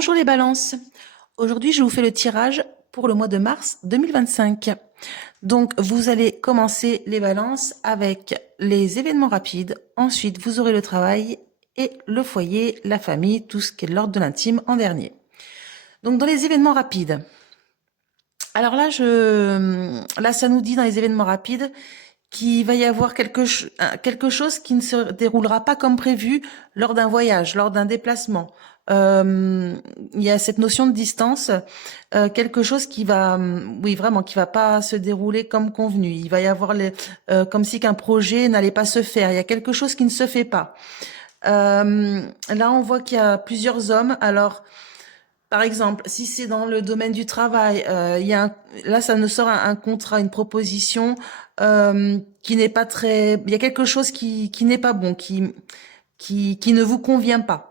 Bonjour les balances. Aujourd'hui, je vous fais le tirage pour le mois de mars 2025. Donc, vous allez commencer les balances avec les événements rapides. Ensuite, vous aurez le travail et le foyer, la famille, tout ce qui est de l'ordre de l'intime en dernier. Donc, dans les événements rapides. Alors là, ça nous dit dans les événements rapides qu'il va y avoir quelque chose qui ne se déroulera pas comme prévu lors d'un voyage, lors d'un déplacement. Il y a cette notion de distance, quelque chose qui va, oui vraiment, qui va pas se dérouler comme convenu. Il va y avoir comme si qu'un projet n'allait pas se faire. Il y a quelque chose qui ne se fait pas. Là, on voit qu'il y a plusieurs hommes. Alors, par exemple, si c'est dans le domaine du travail, là, ça nous sort un contrat, une proposition qui n'est pas très. Il y a quelque chose qui n'est pas bon, qui ne vous convient pas.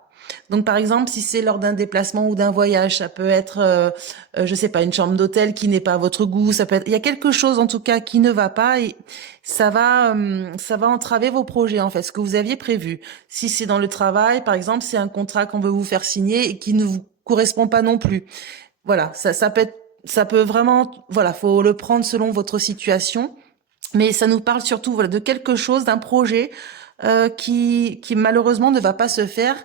Donc, par exemple, si c'est lors d'un déplacement ou d'un voyage, ça peut être, je sais pas, une chambre d'hôtel qui n'est pas à votre goût. Ça peut être. Il y a quelque chose en tout cas qui ne va pas et ça va entraver vos projets en fait, ce que vous aviez prévu. Si c'est dans le travail, par exemple, c'est un contrat qu'on veut vous faire signer et qui ne vous correspond pas non plus. Voilà, ça peut vraiment, voilà, faut le prendre selon votre situation, mais ça nous parle surtout, voilà, de quelque chose, d'un projet qui malheureusement ne va pas se faire,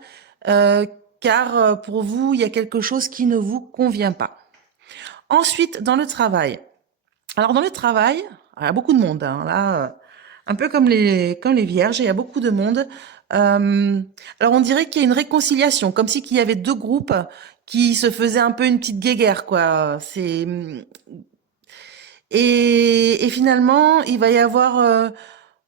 euh, car pour vous, il y a quelque chose qui ne vous convient pas. Ensuite, dans le travail. Alors dans le travail, il y a beaucoup de monde, hein, là, un peu comme les vierges, il y a beaucoup de monde. Alors on dirait qu'il y a une réconciliation, comme si qu'il y avait deux groupes qui se faisaient un peu une petite guéguerre, quoi. Et finalement, il va y avoir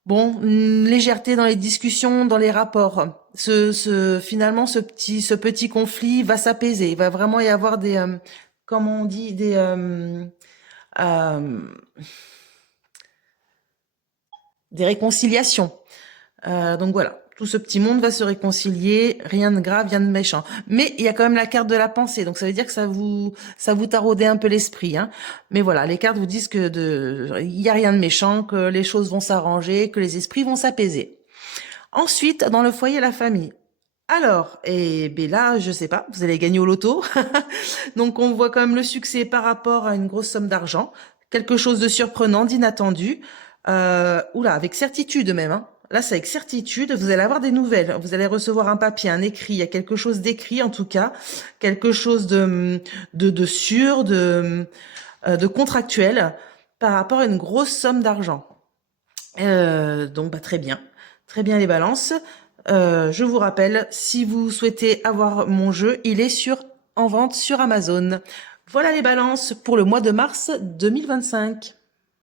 bon une légèreté dans les discussions, dans les rapports. Finalement, ce petit conflit va s'apaiser. Il va vraiment y avoir comment on dit, euh, des réconciliations. Donc voilà, tout ce petit monde va se réconcilier, rien de grave, rien de méchant. Mais il y a quand même la carte de la pensée, donc ça veut dire que ça vous taraudait un peu l'esprit, hein. Mais voilà, les cartes vous disent il y a rien de méchant, que les choses vont s'arranger, que les esprits vont s'apaiser. Ensuite, dans le foyer, la famille. Alors, et ben là, je sais pas, vous allez gagner au loto. Donc on voit quand même le succès par rapport à une grosse somme d'argent, quelque chose de surprenant, d'inattendu. Oula, avec certitude même, hein. Là, c'est avec certitude, vous allez avoir des nouvelles. Vous allez recevoir un papier, un écrit. Il y a quelque chose d'écrit, en tout cas, quelque chose de sûr, de contractuel par rapport à une grosse somme d'argent. Donc, bah, très bien les balances. Je vous rappelle, si vous souhaitez avoir mon jeu, il est en vente sur Amazon. Voilà les balances pour le mois de mars 2025.